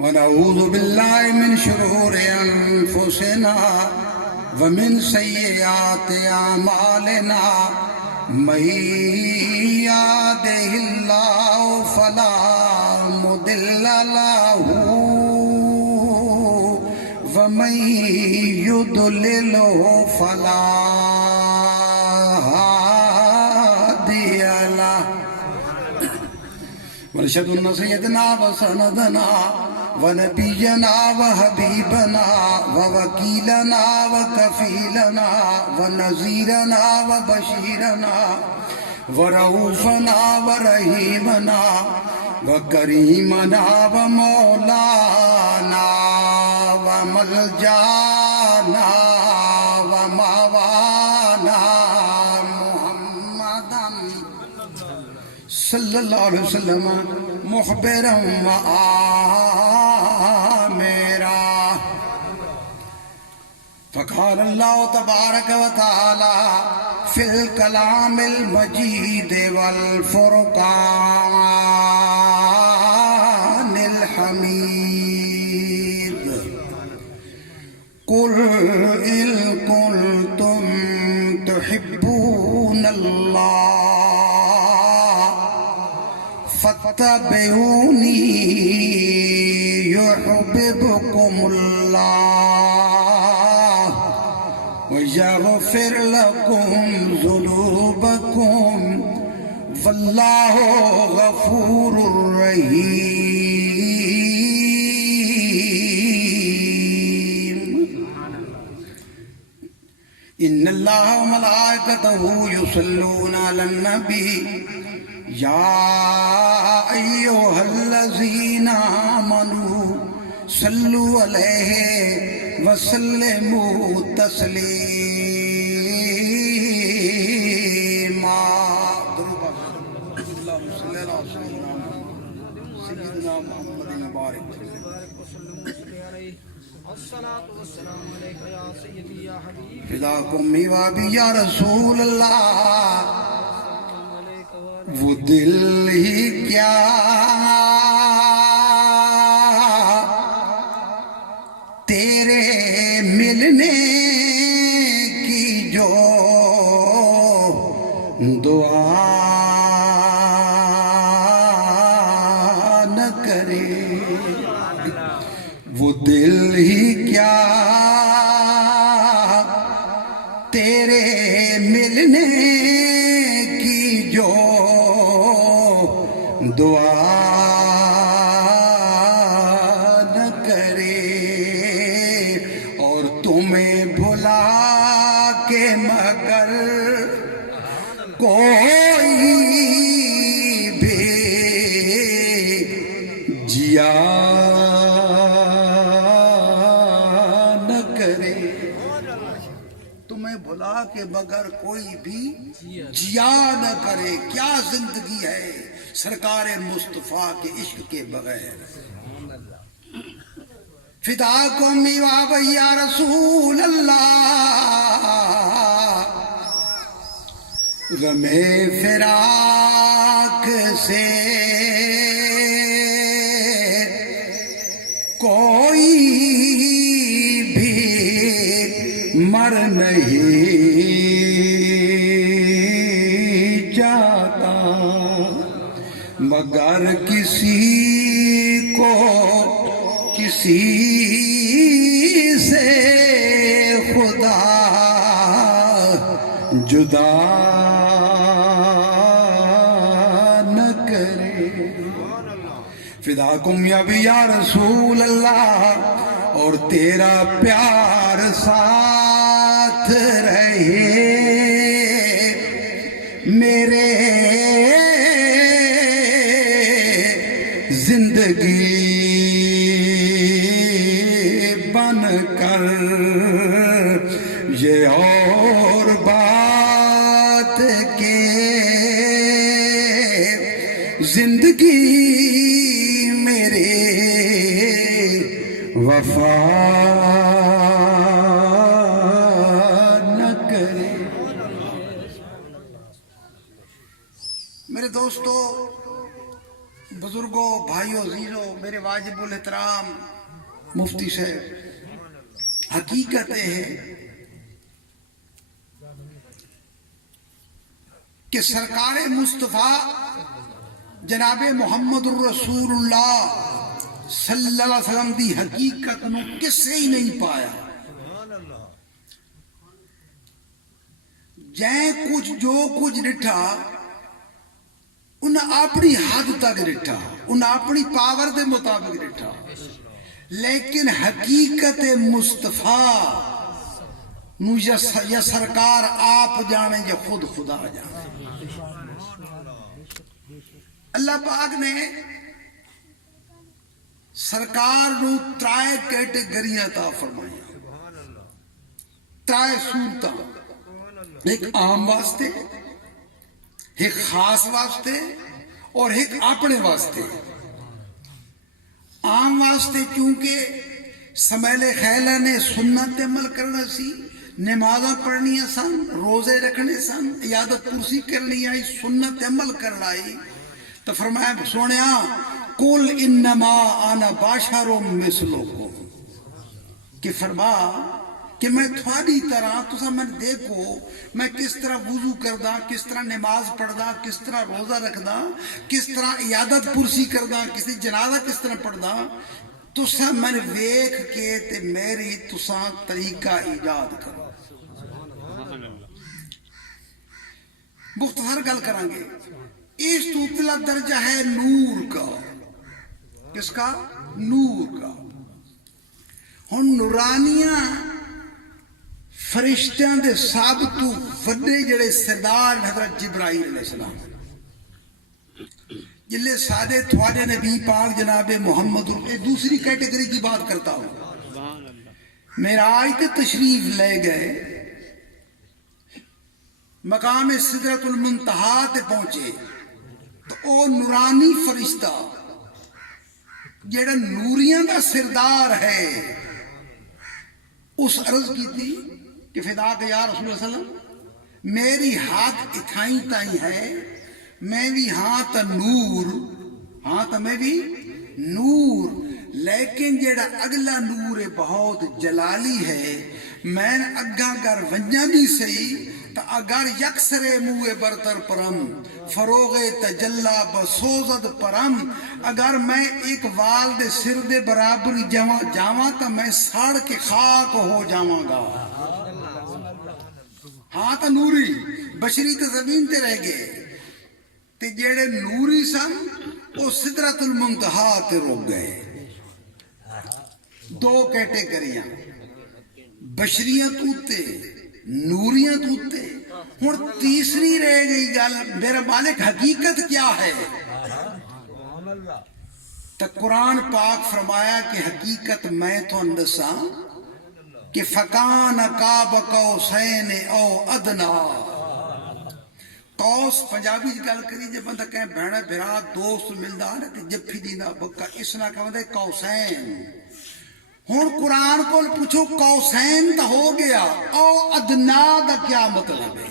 ونعوذ باللہ من شرور انفسنا ومن سیئات اعمالنا من یہدہ اللہ فلا مضل لہ ومن یضلل فلا ہادی لہ ونشهد أن سيدنا وسندنا ونبينا وحبيبنا ووكيلنا وكفيلنا ونذيرنا وبشيرنا ورؤوفنا ورحيمنا وكريمنا ومولانا وملجانا وموانا صلی اللہ علیہ وسلم مخبرا وآمرا فقال اللہ تبارک وتعالی فی الکلام المجید والفرقان الحمید قل ان کنتم تحبون اللہ فاتبعونی یحببکم اللہ ویغفر لکم ذنوبکم واللہ غفور رحیم ان اللہ وملائکتہ یصلون علی النبی یا ایھا الذین آمنوا صلوا علیہ وسلموا تسلیما سیدنا محمد مبارک فداک امی و ابی یا رسول اللہ وہ دل ہی کیا تیرے ملنے کی جو دعا نہ کرے وہ دل ہی کیا تیرے ملنے کی جو دعا نہ کرے اور تمہیں بھلا کے مگر کوئی بھی جیا نہ کرے تمہیں بھلا کے بغیر کوئی بھی جیا نہ کرے کیا زندگی ہے سرکار مصطفیٰ کے عشق کے بغیر فداک امی و ابی یا رسول اللہ غم فراق سے کوئی بھی مر نہیں جاتا مگر کسی کو کسی سے خدا جدا نہ کرے فداکم یا بھی یا رسول اللہ اور تیرا پیار ساتھ رہے میرے زندگی بن کر یہ اور بات کہ زندگی میرے وفا نہ کرے میرے دوستو بزرگوں، بھائیوں، عزیزوں، میرے واجب الاحترام مفتی صاحب، حقیقت ہے کہ سرکار مصطفیٰ جناب محمد الرسول اللہ صلی اللہ علیہ وسلم دی حقیقت نو کسے ہی نہیں پایا. جائیں کچھ جو کچھ ڈٹھا انہیں اپنی حد تک ڈٹھا، انہیں اپنی پاور دے مطابق ڈٹھا، لیکن حقیقت مصطفیٰ نو یا سرکار آپ جانے یا خود خدا جانے. اللہ پاک نے سرکار نو ترائے کیٹیگریاں عطا فرمائیاں، ترائے صورتاں، ایک عام واسطے، ایک خاص واسطے اور ایک اپنے واسطے. عام واسطے کیونکہ سمیل خیلہ نے سنت عمل کرنا سی، نمازاں پڑھنیاں سن، روزے رکھنے سن، عیادت پرسی کرنی آئی، سنت عمل کرنا آئی، تو فرمایا سونیا قل انما انا بشر مثلکم، کہ فرما کہ میں تھوڑی طرح تسا میں دیکھو میں کس طرح وضو کردا، کس طرح نماز پڑھدا، کس طرح روزہ رکھدا، کس طرح عیادت پرسی کردا، کسی جنازہ کس طرح پڑھدا، تسا میں ویکھ کے تے میری تسا طریقہ ایجاد کرو. مختصر گل کریں گے. اس تو اتلا درجہ ہے نور کا. کس کا؟ نور کا. ہن نورانیاں فرشتیاں دے سب تو وڈے جڑے سردار حضرت جبرائیل علیہ السلام، جلے سادے تھوڑے نبی پاک جناب محمد، دوسری کیٹیگری کی بات کرتا ہوں. معراج تے تشریف لے گئے، مقام سدرۃ المنتہا تے پہنچے تو او نورانی فرشتہ جڑا نوریاں دا سردار ہے اس عرض کی تھی کہ فدا کہ یا رسول اللہ صلی اللہ علیہ وسلم میری ہاتھ اتھائیں تائیں ہے، میں بھی ہاں تا نور، ہاں تا میں بھی نور، لیکن جڑا اگلا نور بہت جلالی ہے، میں اگاں گر ونجاں بھی صحیح تا اگر یکسر موے برتر پرم فروغ تجلا بسوزد پرم، اگر میں ایک وال دے سر دے برابر جاواں تا میں ساڑ کے خاک ہو جاواں گا. ہاں تا نوری بشری تے زمین تے رہ گئے تے جڑے نوری سن او سدرۃ المنتہا تے رک گئے. دو کیٹیگریاں، بشریاں توتے، نوریاں توتے. ہن تیسری رہ گئی گل میرا مالک حقیقت کیا ہے؟ تو قرآن پاک فرمایا کہ حقیقت میں تو دساں کہ فکان قاب قوسین او ادنا. قوس پنجابی گل کری جے بندہ کہیں بہنا بھرا دوست ملدا ہے تے جفی دیندا بکا، اس نہ کہندے قوسین. ہن قرآن کو پوچھو قوسین تو ہو گیا، او ادنا دا کیا مطلب ہے؟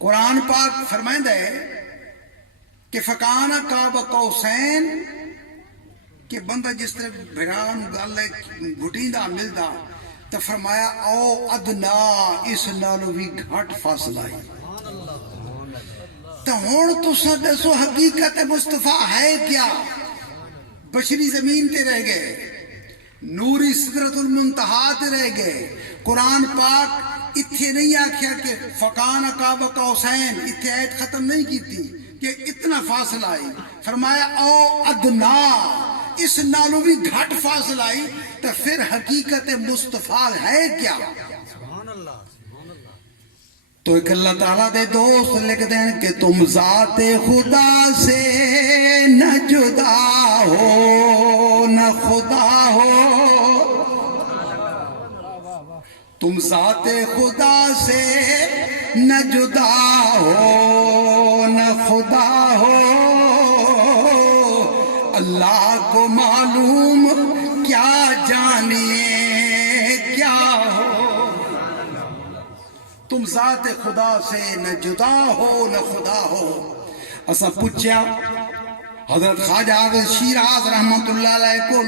قرآن پاک فرمائندہ ہے کہ فکان قاب قوسین، کہ بندہ جس طرح بھران گل گھٹیندا ملدا، تو فرمایا او ادنا اس نالو بھی گھٹ فاصلہ ہے. تو ہن تساں دسو حقیقت مصطفیٰ ہے کیا؟ بشری زمین تے رہ گئے، نوری سدرۃ المنتہا تے رہ گئے. قرآن پاک اتھے نہیں آکھیا کہ فکان قاب قوسین، اتھے آیت ختم نہیں کی تھی کہ اتنا فاصلہ آئی، فرمایا او ادنا اس نالو بھی گھٹ فاصلہ آئی. تو پھر حقیقت مصطفیٰ ہے کیا؟ تو ایک اللہ تعالیٰ دے دوست لکھ دیں کہ تم ذات خدا سے نہ جدا ہو نہ خدا ہو، تم ذات خدا سے نہ جدا ہو نہ خدا ہو، اللہ کو معلوم کیا جانیے کیا ہو. تم ذات خدا سے نہ جدا ہو نہ خدا ہو، اسا پوچھیا حضرت خواجہ شیراز رحمت اللہ علیہ کو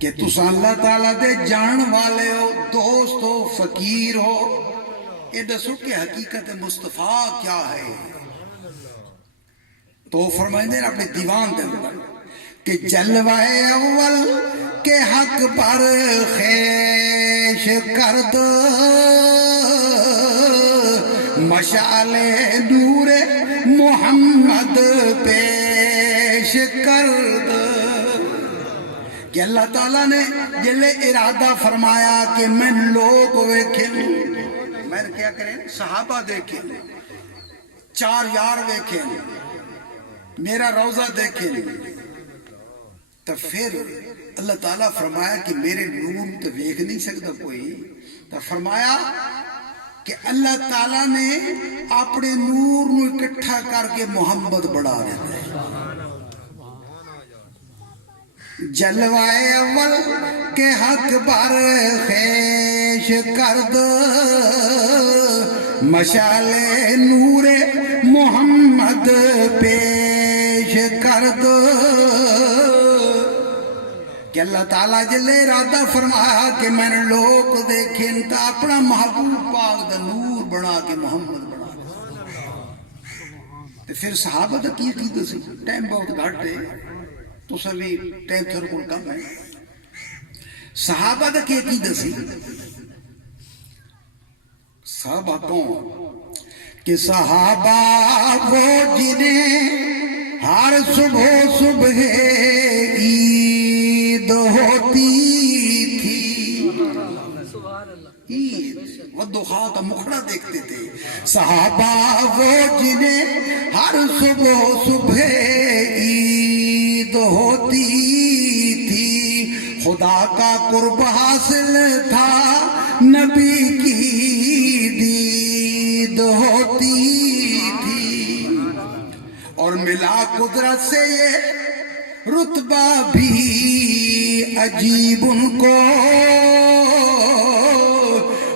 کہ تسا اللہ تعالیٰ دے جان والے ہو، دوست ہو، فقیر ہو، یہ دسو کہ حقیقت مصطفیٰ کیا ہے؟ تو فرمائیں اپنے دیوان دے اندر کہ جلوہ اول کے حق پر خیش کرد، مشعل نور محمد پیش کرد. کہ اللہ تعالیٰ نے جلے ارادہ فرمایا کہ میں لوگ ویکھیں، میں کیا کریں، صحابہ دیکھیں، چار یار ویکھیں، میرا روضہ دیکھیں، تو پھر اللہ تعالیٰ فرمایا کہ میرے نور تو ویکھ نہیں سکتا کوئی. تو فرمایا کہ اللہ تعالیٰ نے اپنے نور نو اکٹھا کر کے محمد بڑھا دیتا ہے. جلوہ اول کے حق پر خیش کرد، مشعل نور محمد پیش کرد. کہ اللہ تعالیٰ جلے ارادہ فرمایا کہ میں نے لوگ دیکھیں تو اپنا محبوب پاک دا نور بنا کے محمد بنا دے. پھر صحابہ دا کی دسی، ٹائم بہت گھٹ ہے تو سبھی ٹائم تھوڑا کو کم ہے. صحابہ دا کی دسی، صحابہ کون؟ کہ صحابہ وہ جنہیں ہر صبح صبح عید ہوتی تھی. عید والضحیٰ کا مکھڑا دیکھتے تھے. صحابہ وہ جنہیں ہر صبح صبح عید ہوتی تھی، خدا کا قرب حاصل تھا، نبی کی دید ہوتی تھی. اور ملا قدرت سے یہ رتبہ بھی عجیب ان کو،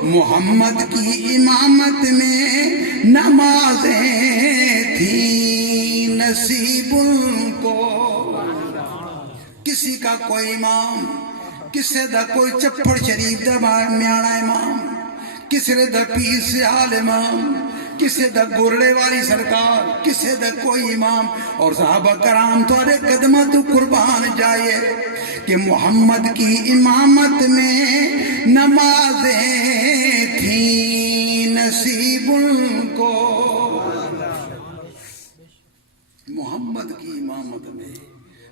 محمد کی امامت میں نمازیں تھیں نصیب ان کو. کسی کا کوئی امام، کسی دا کوئی چپڑ شریف دا میانا امام، کسی دا پیر سیال امام، کسی دا گرڑے والی سرکار، کسی دا کوئی امام. اور صحابہ کرام تھوڑے قدمہ تو قربان جائے کہ محمد کی امامت میں نمازیں تھیں نصیب ان کو. محمد کی امامت میں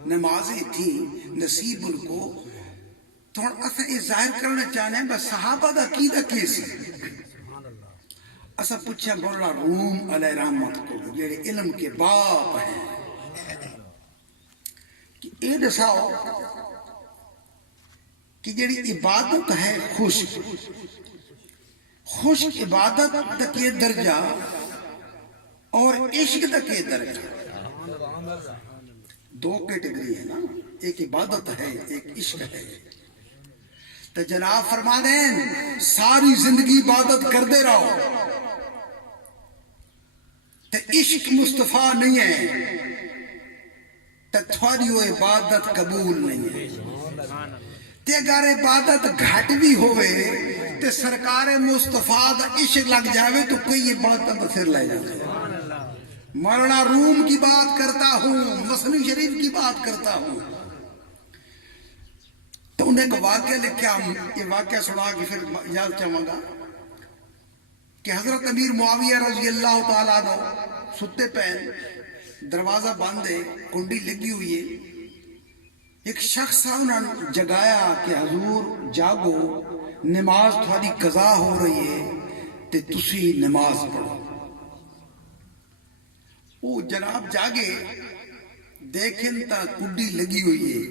نمازیں تھیں نصیب ان کو. تھوڑا اسا یہ ظاہر کرنا چاہنے ہیں بس صحابہ دا عقیدہ کیسے. اسا پوچھا مولانا روم علیہ رحمت کو جڑے علم کے باپ ہیں کہ اے دساؤ کہ جڑی عبادت ہے خشک عبادت تک یہ درجہ اور عشق تک یہ درجہ، دو کیٹیگری ہے نا، ایک عبادت ہے ایک عشق ہے. تو جناب فرما دیں ساری زندگی عبادت کر دے رہو تو عشق مصطفیٰ نہیں ہے تو تھوڑی وہ عبادت قبول نہیں ہے. تے اگر عبادت گھٹ بھی ہوئے تے سرکار مصطفیٰ دا عشق لگ جاوے تو کوئی عبادت پھر لے جاتے. مولانا روم کی بات کرتا ہوں، مثنوی شریف کی بات کرتا ہوں. تو انہیں ایک واقعہ لکھا، یہ واقعہ سنا کے پھر یاد چاہوں گا کہ حضرت امیر معاویہ رضی اللہ تعالیٰ عنہ ستے پہن، دروازہ بند ہے، کنڈی لگی ہوئی ہے. ایک شخص انہوں نے جگایا کہ حضور جاگو، نماز تھوڑی قضا ہو رہی ہے تے تسی نماز پڑھو. وہ جناب جاگے دیکھیں تا کنڈی لگی ہوئی ہے،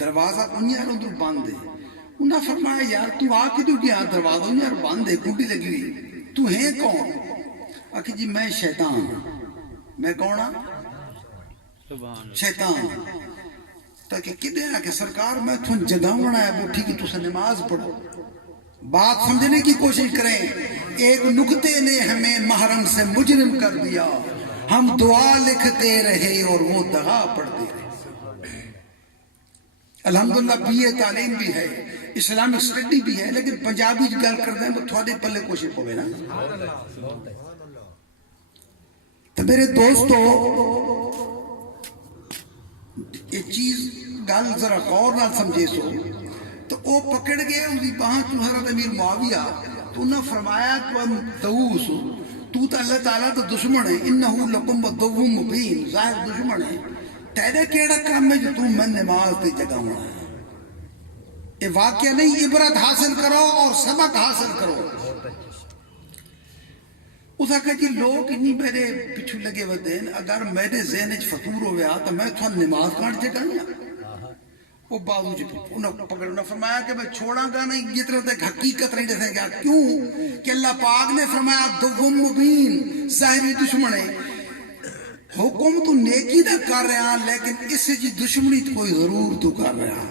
دروازہ انہوں اندر بند ہے. انہوں نے فرمایا یار تو آ کے تو کیا دروازہ انہوں بند ہے، کنڈی لگی ہوئی، تو ہے کون؟ آکھے جی میں شیطان ہوں. میں کون ہوں؟ شیطان. تاکہ کدے آ کہ سرکار میں تھن جگاونا ہے وہ ٹھیک ہے تو نماز پڑھو. بات سمجھنے کی کوشش کریں. ایک نکتے نے ہمیں محرم سے مجرم کر دیا، ہم دعا لکھتے رہے اور وہ دغا پڑھتے رہے. الحمدللہ بی اے تعلیم بھی ہے, اسلامک اسٹڈی بھی ہے, لیکن پنجابی گل کرتے ہیں تھوڑے پلے کوشش ہوئے نا. تو میرے دوستو یہ چیز گل ذرا غور نال سمجھے سو. تو وہ پکڑ گئے ان کی باہاں تو حضرت امیر معاویہ, تو انہوں نے فرمایا تو اللہ تعالیٰ تو دشمن ہے, انہو لکم عدو مبین, ظاہر دشمن ہے. تیرے کیڑا کام ہے جو تم میں نماز تے جگاؤں ہے. یہ واقعہ نہیں, عبرت حاصل کرو اور سبق حاصل کرو. اس نے کہا جی لوگ انی میرے پچھو لگے ہوتے ہیں, اگر میرے ذہن فطور ہویا تو میں تھوڑا نماز کانٹ جگاؤں. وہ بازو انہوں پکڑ, انہوں فرمایا کہ میں چھوڑاں گا نہیں یہ طرح تک حقیقت نہیں دکھے گا. کیوں کہ اللہ پاک نے فرمایا عدو مبین, ظاہری دشمن ہے. حکم تو نیکی دا کر رہا, لیکن اس سے جی دشمنی تو کوئی ضرور تو کر رہا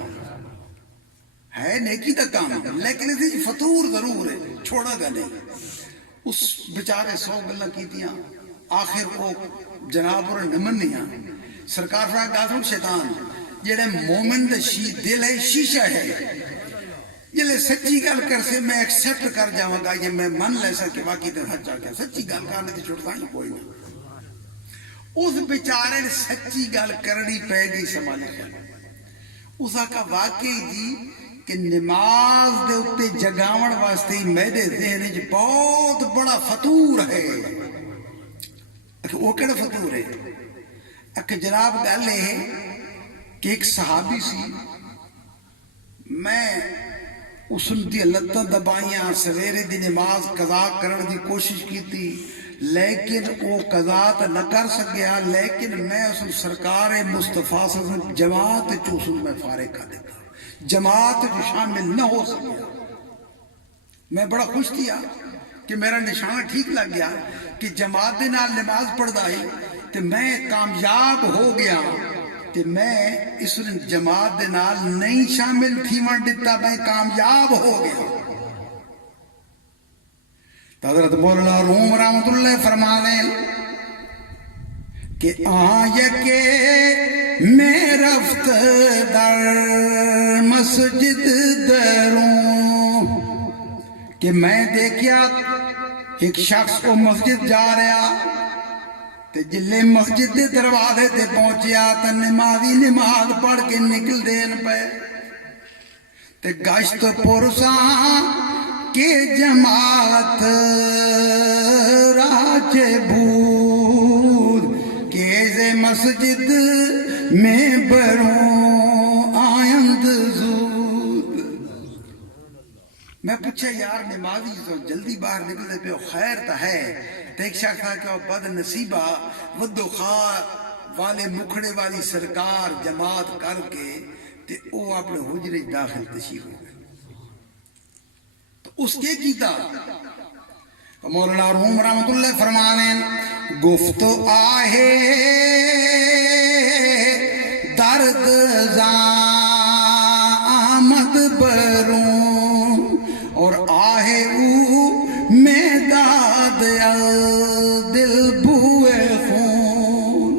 ہے. نیکی دا کام لیکن اس سے جی فطور ضرور ہے, چھوڑا گا نہیں. اس بیچارے 100 گلاں کیتیاں, آخر وہ جناب اور نمن نہیں. سرکار فرمایا گا سن شیطان جڑے مومن دا دل ہے شیشہ ہے, جلے سچی گل کر سے میں ایکسپٹ کر جاؤں گا, یہ میں من لے سا کہ واقعی تے سچ آ گیا. سچی گل کرنے تے چھوڑتا ہی کوئی نہیں. اس بیچارے نے سچی گل کرنی پہ گئی سنبھالے. اس کا واقعی جی کہ نماز دے اتے جگاون واسطے میرے ذہن وچ بہت بڑا فطور ہے. وہ کہڑا فطور ہے؟ کہ جناب گل ہے کہ ایک صحابی سی, میں اس دی لتاں دبائیاں, سویرے دی نماز قضا کرن دی کوشش کیتی, لیکن وہ قضا تو نہ کر سکیا. لیکن میں اس سرکار مصطفیٰ صلی اللہ علیہ وسلم جماعت چوسن میں فارغ کر دیتا, جماعت جو شامل نہ ہو سکیا. میں بڑا خوش تھیا کہ میرا نشانہ ٹھیک لگ گیا کہ جماعت دے نال نماز پڑھدا ہے تو میں کامیاب ہو گیا. کہ میں اس جماعت دے نال نہیں شامل تھیون دیتا, میں کامیاب ہو گیا. حضرت مولانا روم رحمت اللہ فرمانے کہ کہ میں رفت در مسجد دروں, کہ میں دیکھیا ایک شخص کو مسجد جا رہا, تے جلے مسجد دے دروازے تے پہنچیا تے نمازی نماز پڑھ کے نکل دین پہ, تے گشت پرساں کہ جماعت راج بود, کہ مسجد میں بروں آئند زود. میں پوچھا یار نمازی تو جلدی باہر نکلتے پہ خیر تا ہے, تو ایک شخص تھا کہ بد نصیبہ ودو خواہ والے مکھڑے والی سرکار جماعت کر کے تے او اپنے حجرے داخل تشریف ہو گئے. اس کے کیتا مولانا روم رحمت اللہ فرمانے گفت آہے درد آمد بروں, اور آہے او میں داد دل بوئے خون.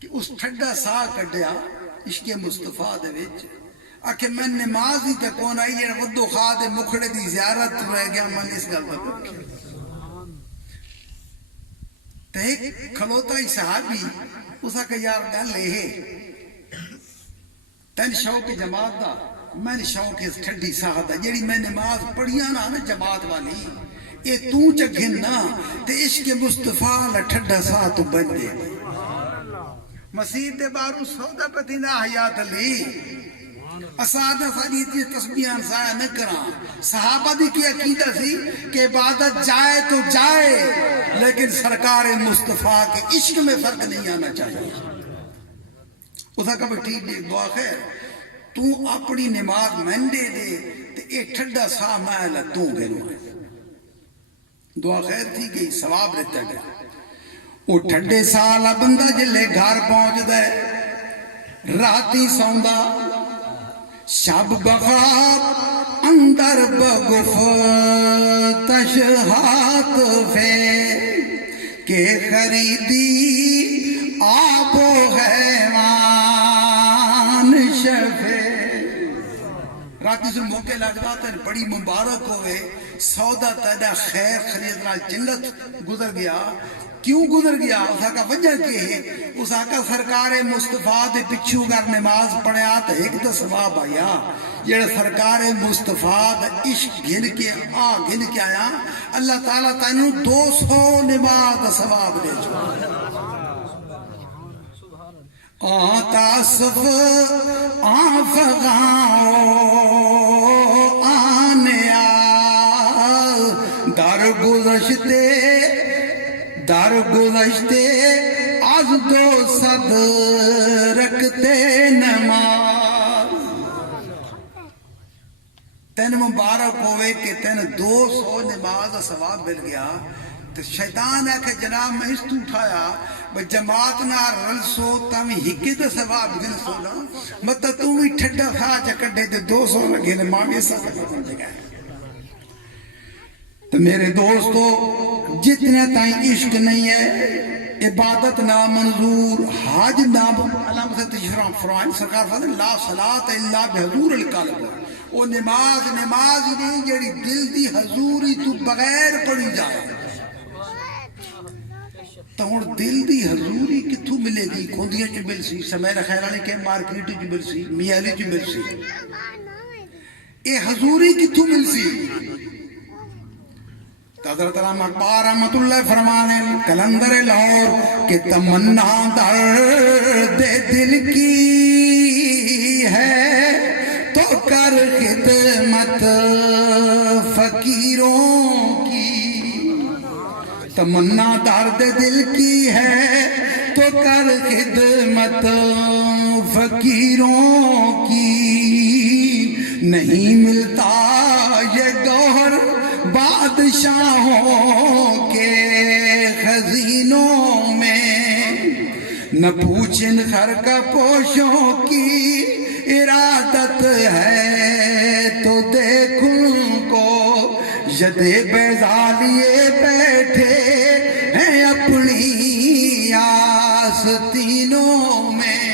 کہ اس ٹھڈا سا کڈیا عشق مصطفیٰ دے وچ, کہ میں نماز ہی تے کون آئی ہے ودو خواہ دے مکھڑے دی زیارت رہ گیا. من اس گل پر رکھے تے ایک کھلوتا ہی صحابی اسا کہ یار گل ہے تین شوق جماعت دا, میں شوق اس ٹھڈی ساہ دا جیڑی میں نماز پڑھیاں نا جماعت والی, اے تو چگھن نا تے عشق مصطفیٰ لا ٹھڈا ساہ تو بن دے. مسیح دے بارو سودا پتی نہ حیات علی اسادہ ساری تسبیحاں ضائع نہ کراں. صحابہ دی کی عقیدہ سی کہ عبادت جائے تو جائے, لیکن سرکار مصطفیٰ کے عشق میں فرق نہیں آنا چاہیے. اس کا بھی ٹھیک دے دعا خیر, تو اپنی نماز مہندے دے تے اے ٹھڈا سا محل تو گھروں. دعا خیر تھی گئی, ثواب رہتا گیا. وہ ٹھڈے سالا بندہ جلے گھر پہنچ دے, راتی سوندا شب بخواب اندر بگفتش ہاتھ فے, کہ خریدی آب و حیوان شفے راتی سے موقع لگتا ہے بڑی مبارک ہوئے سودا تیدا خیر خرید نال جنت گزر گیا کیوں گزر گیا اس کا وجہ کی ہے اس کا سرکار مصطفیٰ دے پچھو اگر نماز پڑھیا تو ایک تو ثواب آیا جڑا سرکار مصطفیٰ دا عشق گھن کے آیا اللہ تعالیٰ تینوں 200 نماز دا ثواب دے چکا تاسف فغاؤ آنیا در گزشتے از 200 رکھتے نماز تین مبارک ہوئے کہ تین 200 نماز ثواب مل گیا تو شیطان ہے کہ جناب میں اس تو اٹھایا جماعت نہ رلسو تم ہکی تو ثواب گن سونا مطلب تم ہی ٹھڈا تھا چکڑے تے 200 لگے نے مانگے سب جگہ تو میرے دوستو جتنے تائیں عشق نہیں ہے عبادت نا منظور حاج نام علامہ سے تشریف فرمائیں سرکار فرمائیں لا صلاۃ الا بحضور القلب وہ نماز ہی نہیں جڑی دل دی حضوری تو بغیر پڑھی جائے تو ہن دل دی حضوری کتھوں ملے گی کھوندیاں چ مل سی سمیرا خیر علی کے مارکیٹ چ مل سی میاں علی چ مل سی اے حضوری کتھوں مل سی حضرت علامہ اقبال رحمۃ اللہ فرمانے کلندر لاہور کہ تمنا درد دل کی ہے تو کر خدمت فقیروں کی تمنا درد دل کی ہے تو کر خدمت فقیروں کی نہیں ملتا یہ گوہر بادشاہوں کے خزینوں میں نہ پوچھن خر کا پوشوں کی ارادت ہے تو دیکھوں کو ید بیضا لیے بیٹھے ہیں اپنی آستینوں میں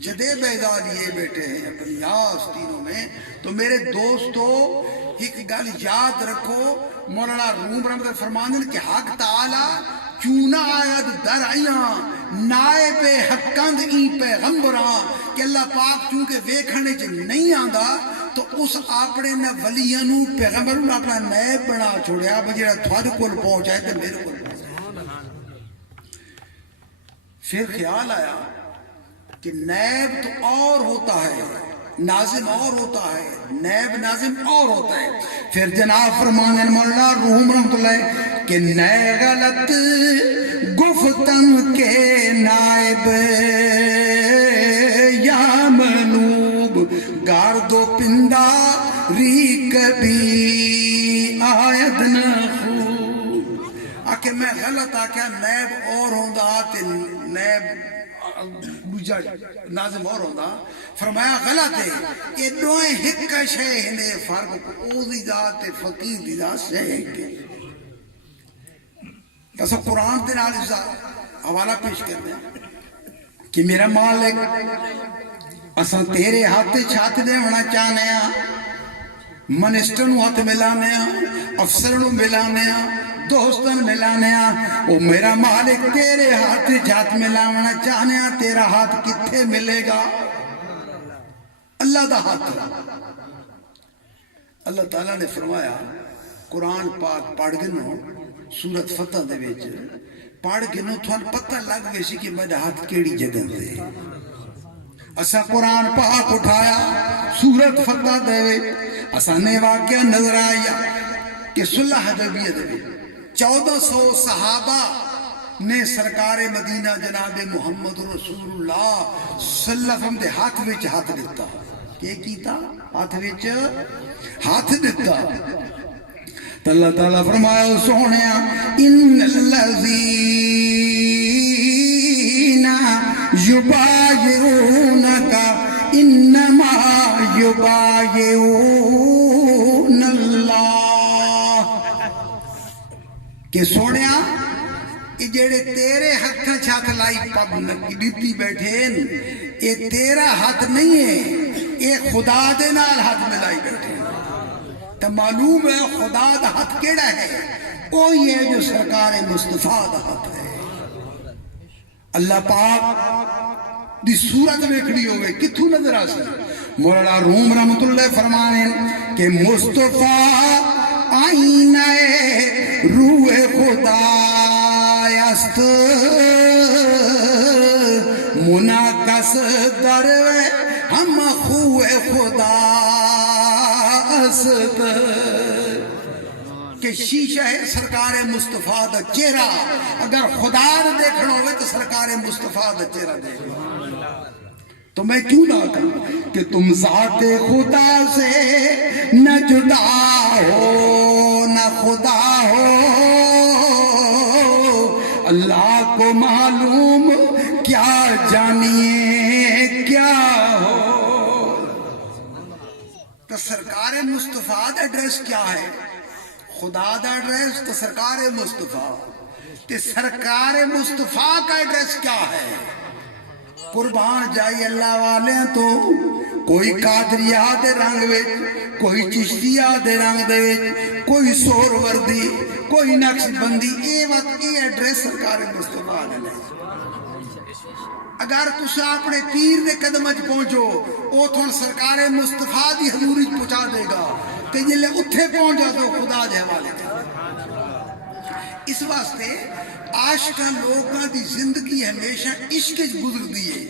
ید بیضا لیے بیٹھے ہیں اپنی آستینوں میں تو میرے دوستو ایک گل یاد رکھو مولانا روم رحمت فرمانے کہ حق تعالی چونا آیت در آئیاں نائب حقاند ای پیغمبراں کہ اللہ پاک چونکہ ویکھنے چ نہیں آندا تو اس اپنے نہ ولیاں نو پیغمبر نو اپنا نائب بنا چھوڑیا بجڑا تھوڑے کول پہنچائے تے میرے کول پھر خیال آیا کہ نائب تو اور ہوتا ہے ناظم اور ہوتا ہے نیب ناظم اور ہوتا ہے پھر جناب فرمانے مولانا روم رحمت اللہ کہ نئے غلط گفتن کے نائب یا منوب گارد و پندہ ری کبھی آیت نہ خوب آکے میں غلط آکے نیب اور ہوندہ تے نیب ناظم اور ہوندہ فرمایا غلط ہے یہ دوئے ہک شے ہنے فرق او دی ذات فقیر دی ذات سے ہے ایسا قرآن دے نال اس حوالہ پیش کر دیں کہ میرا مالک اساں تیرے ہاتھ چھات دے ہونا چاہنے ہیں منسٹر نو ہاتھ ملانے ہیں افسر نو ملانے ہیں دوستن ملانے ہیں او میرا مالک تیرے ہاتھ چھات ملانا چاہنے ہیں تیرا ہاتھ کتھے ملے گا اللہ دا ہاتھ اللہ تعالیٰ نے فرمایا قرآن پاک پڑھ گنو سورت فتح دے ویچ پڑھ گنو تھوان پتہ لگ ویسی کہ میرے ہاتھ کیڑی جگہ دے اسا قرآن پاک اٹھایا سورت فتح دے ویچ اسا نے واقعہ نظر آیا کہ صلح حدیبیہ دے ویچ 1400 صحابہ نے سرکار مدینہ جناب محمد رسول اللہ صلی اللہ علیہ وسلم دے ہاتھ وچ ہاتھ دیتا کہ کیتا ہاتھ وچ ہاتھ دیتا تو اللہ تعالیٰ فرمایا سونیا ان الذین یبایعونک انما یبایعون اللہ کہ سونیا یہ جڑے تیرے ہاتھ چھت لائی پب دیتی بیٹھے یہ تیرا ہاتھ نہیں ہے، یہ خدا دے نال ہاتھ ملائی بیٹھے تو معلوم ہے خدا دا ہاتھ کیڑا ہے، وہی ہے جو سرکار مصطفیٰ دا ہاتھ ہے۔ اللہ پاک دی صورت ویکھنی ہوئے کتھوں نظر آسی؟ مولانا روم رحمت اللہ فرمانے کہ مصطفیٰ آئینہ روح خدا است منعکس در ہم خوہ خدا است کہ شیشہ ہے سرکار مصطفیٰ دا چہرہ، اگر خدا نے دیکھنا ہوئے تو سرکار مصطفیٰ دا چہرہ دیکھنا۔ تو میں کیوں نہ کہوں کہ تم ذات خدا سے نہ جدا ہو نہ خدا ہو، اللہ کو معلوم کیا جانیے کیا ہو۔ تو سرکار مصطفیٰ دا ایڈریس کیا ہے؟ خدا دا ایڈریس تو سرکار مصطفیٰ، تو سرکار مصطفیٰ کا ایڈریس کیا ہے؟ قربان جائی اللہ والے تو کوئی قادریہ دے رنگ وچ، کوئی چشتیہ دے رنگ دے وچ، کوئی سور وردی، کوئی نقش بندی، اے وقت اے ایڈریس سرکار مصطفیٰ نے لے۔ اگر تسا اپنے پیر دے قدم اچ پہنچو او تھون سرکار مصطفیٰ دی حضوری پہنچا دے گا، تے جلے اتھے پہنچا تو خدا دے حوالے تھے۔ اس واسطے عاشقاں لوگاں دی زندگی ہمیشہ عشق وچ گزر دیئے۔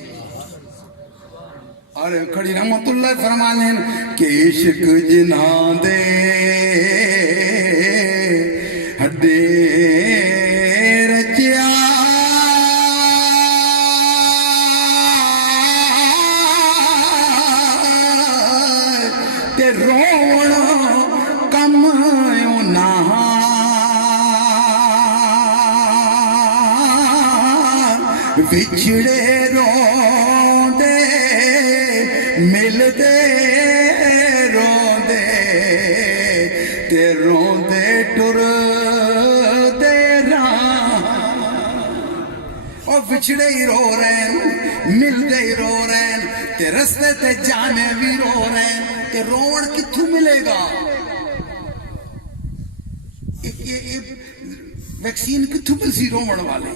اور کھڑی رحمت اللہ فرمانے کہ عشق جنہاں دے ہڈے رچیا تے روڑ کم نہ بچھڑے رو دے مل دے رو دے تے رو دے ٹر دے راہ، اور بچھڑے ہی رو رہے ہیں، مل دے ہی رو رہے ہیں، تے رستے تے جانے بھی رو رہے ہیں، تے روڑ کتھوں ملے گا؟ ویکسین کتھوں ملسی روڑ والے؟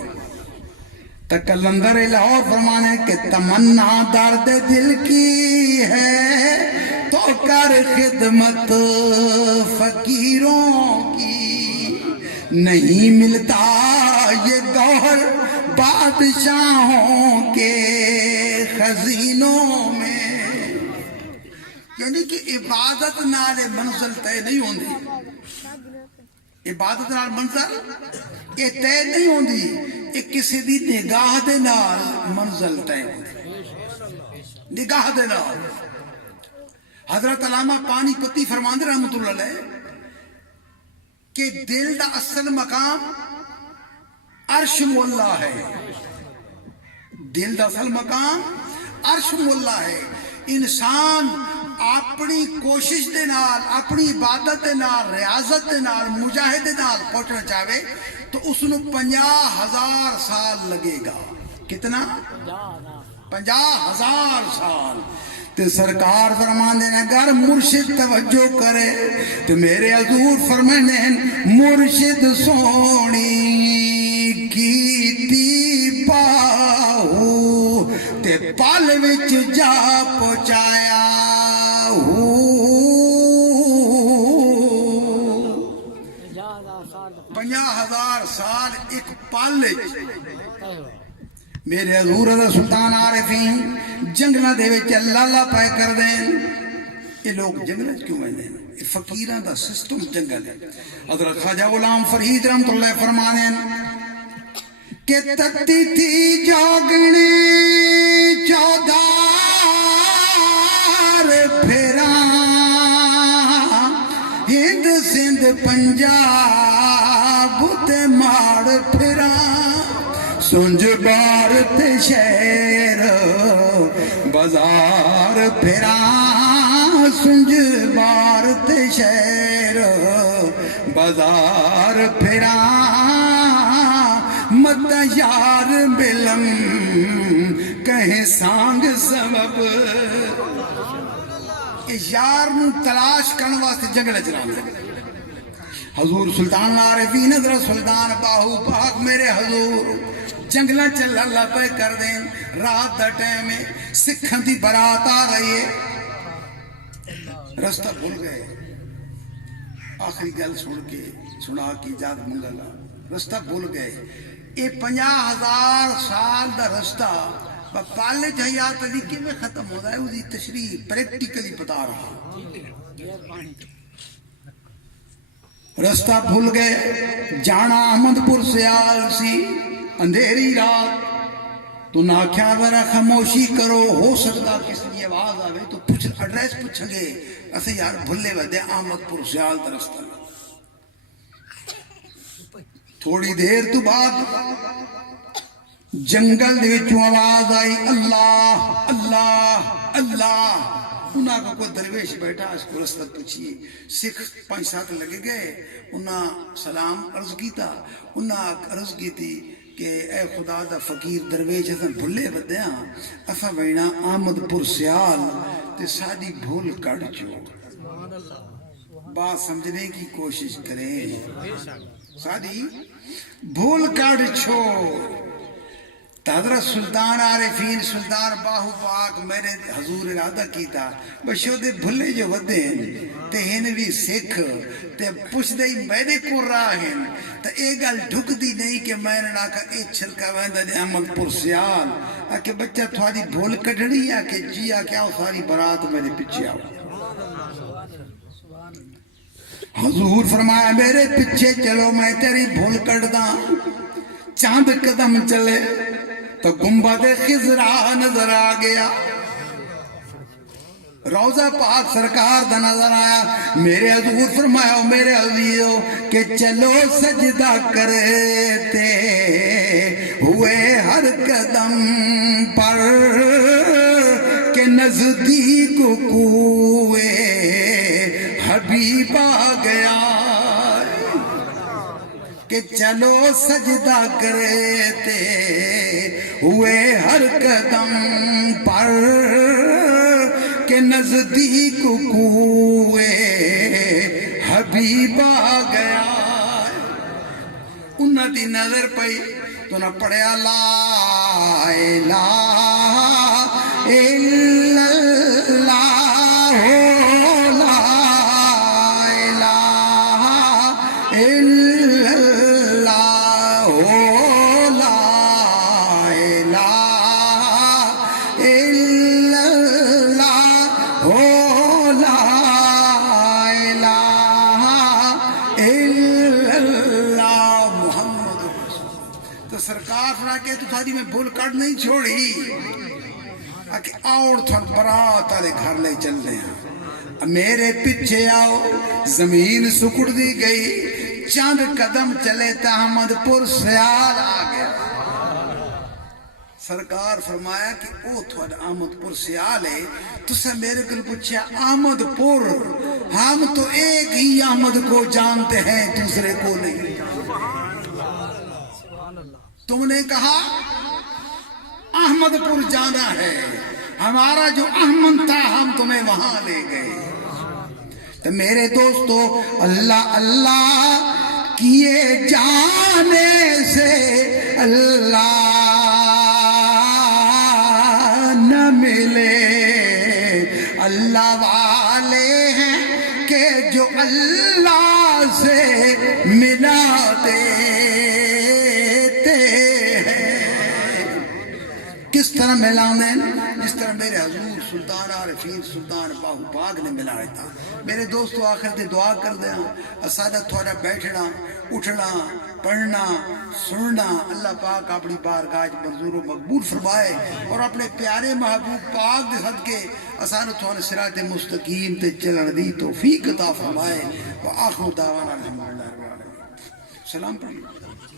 کلندر لاہور فرمانے کہ تمنا درد دل کی ہے تو کر خدمت فقیروں کی، نہیں ملتا یہ گوہر بادشاہوں کے خزینوں میں۔ یعنی کہ عبادت نال منزل طے نہیں ہوندی، عبادت نال منزل یہ طے نہیں ہوندی، ایک کسی دی نگاہ دے نال منزل طے ہوندی، نگاہ دے نال۔ حضرت علامہ پانی پتی فرماندے رحمت اللہ علیہ کہ دل دا اصل مقام عرش مولا ہے، دل دا اصل مقام عرش مولا ہے۔ انسان اپنی کوشش دے نال، اپنی عبادت دے نال، ریاضت دے نال، مجاہد دے نال پہنچنا چاہے تو اس نو 50,000 سال لگے گا۔ کتنا؟ 50,000 سال۔ تے سرکار فرماندے نے اگر مرشد توجہ کرے تو میرے حضور فرماندے ہیں مرشد سونی کیتی پاؤ تے پل وچ جا پہنچایا ہو۔ 50,000 سال ایک پل۔ میرے حضور سلطان عارفین جنگلہ دے وچ اللہ اللہ پہ کر دیں۔ یہ لوگ جنگلہ کیوں ہیں؟ یہ فقیران دا سسٹم جنگل ہے۔ حضرت خواجہ غلام فرید رحمت اللہ فرمانے کہ تکتی تھی جوگنی چودار پھیران ہند سندھ پنجاب تے ماڑ پھیران سنج بار تے شہر بازار پھیران سنج بار تے شہر بازار پھرا مت یار ملم کہیں سانگ سبب یار نو تلاش کرنے واسطے جنگل چلانا حضور سلطان العارفین حضرت سلطان باہو پاک میرے حضور جنگلہ چل اللہ پہ کر دیں رات دا ٹائم میں سکھن دی برات آ رہی ہے رستہ بھول گئے آخری گل سنا کی اجازت منگلا رستہ بھول گئے یہ 50,000 سال دا رستہ پالے جہیات طریقے میں ختم ہو رہا ہے اسی تشریح پریکٹیکلی بتا رہا رستہ بھول گئے جانا احمد پور سیال سی اندھیری رات تو نہ کیا ذرا خاموشی کرو ہو سکتا کس کی آواز آوے تو ایڈریس پوچھیں گے ایسے یار بھلے ودے احمد پور سیال دا رستہ تھوڑی دیر تو بعد جنگل دے وچوں آواز آئی اللہ اللہ اللہ انہاں کا کوئی درویش بیٹھا اس کو رستہ پوچھئے سکھ 5-7 لگے گئے انہاں سلام عرض کیتا انہاں عرض کی تھی کہ اے خدا دا فقیر درویش اساں بھلے ودیاں اساں وینا احمد پور سیال تے ساڈی بھول کڈ چو بات سمجھنے کی کوشش کریں ساڈی بھول کڈ چھو حضرت سلطان عارفین سلطان باہو پاک میرے حضور ارادہ کیتا بشو دے بھلے جو ودے ہیں تے ہن بھی سکھ تے پوچھ دے میرے کو راہ ہیں تے اے گل ڈھک دی نہیں کہ میں نے کہا اے چھلکا ویندا دے احمد پور سیال آ کہ بچہ تھوڑی بھول کڈھنی آ کہ جی آ کہ آؤ ساری برات میرے پیچھے آؤ حضور فرمایا میرے پیچھے چلو میں تیری بھول کڈدا چاند قدم چلے تو گنبد خضرا نظر آ گیا روضہ پاک سرکار دا نظر آیا میرے حضور فرمایا میرے عزیزو کہ چلو سجدہ کرتے ہوئے ہر قدم پر کہ نزدیک کوئے حبیب آ گیا کہ چلو سجدہ کرتے ہوئے ہر قدم پر کہ نزدیک کوئے حبیب آ گیا انہاں دی نظر پئی تو نہ پڑھیا لا الہ الا اللہ لا الہ الا سرکار فرا کے تو تھاری میں بھول کٹ نہیں چھوڑی کہ اور تھوڑ برات آلے گھر لے چل رہے ہیں میرے پیچھے آؤ زمین سکڑ دی گئی چاند قدم چلے تا احمد پور سیال آ گیا سرکار فرمایا کہ او تھوڑ احمد پور سیال ہے تو سے میرے کل پوچھا احمد پور ہم تو ایک ہی احمد کو جانتے ہیں دوسرے کو نہیں تم نے کہا احمد پور جانا ہے ہمارا جو احمد تھا ہم تمہیں وہاں لے گئے تو میرے دوستو اللہ اللہ کیے جانے سے اللہ نہ ملے اللہ والے ہیں کہ جو اللہ سے ملا کس طرح ملانے جس طرح میرے حضور سلطان عارفین سلطان باہو پاک نے ملایا تھا میرے دوستو آخر دے دعا کر دیا اسادہ تھوڑا بیٹھنا اٹھنا پڑھنا سننا اللہ پاک اپنی بارگاہ منظور و مقبول فرمائے اور اپنے پیارے محبوب پاک دے صدقے اسانہ تھوڑا صراط مستقیم تے چلن دی توفیق عطا فرمائے وآخر دعوانا الحمدللہ رب العالمین سلام پڑھیں